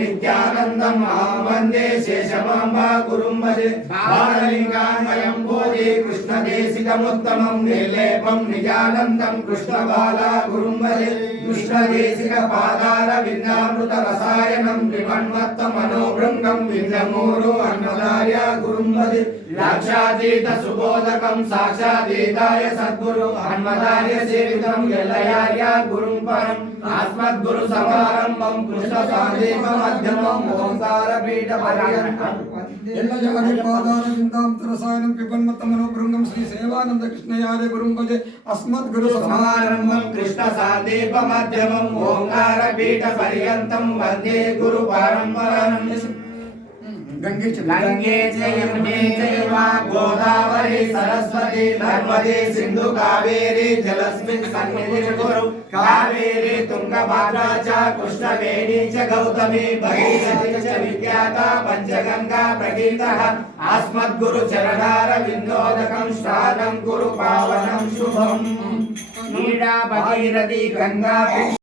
नित्यानन्दम् वन्दे शेषमाम्बा गुरुं भजे बाललिङ्गान्वयं भोजे कृष्णदेशिकमुत्तमं निर्लेपं निजानन्दं कृष्णबाला गुरुं भजे कृष्णदेशिकपादारविन्दामृतरसायनं विमन्मत्तमनोभृङ्गं विन्दमूरो अन्नदार्य गुरुं भजे लाक्षातीतसुबोधकं साक्षातीताय सद्गुरु अन्नदार्य सेवितं यल्लयार्य गुरुं परम् आस्मद्गुरु समारम्भं कृष्णसान्देवं मध्यमं ओंकारपीठ पर्यन्तं पादारविन्दामृतरसायनं पिबन्मत्तमनोभृङ्गं श्री सेवानंद कृष्णयार्य गुरुं भजे अस्मद्गुरु समारम्भं कृष्णसान्देवं मध्यमं ओंकारपीठ पर्यन्तं वन्दे गुरु परम्पराम् गंगे च यमुने चैव गोदावरी सरस्वती नर्मदे सिंधु कावेरी जलस्मिन् सन्निधिं कुरु कावेरी तुंगभद्रा च कृष्णवेणी च गौतमी भगीरथी च विख्याता पंचगंगा प्रगीतः अस्मद्गुरु चरणारविन्दोदकं स्नानं कुरु पावनं शुभम् नीरा भगीरथी गंगा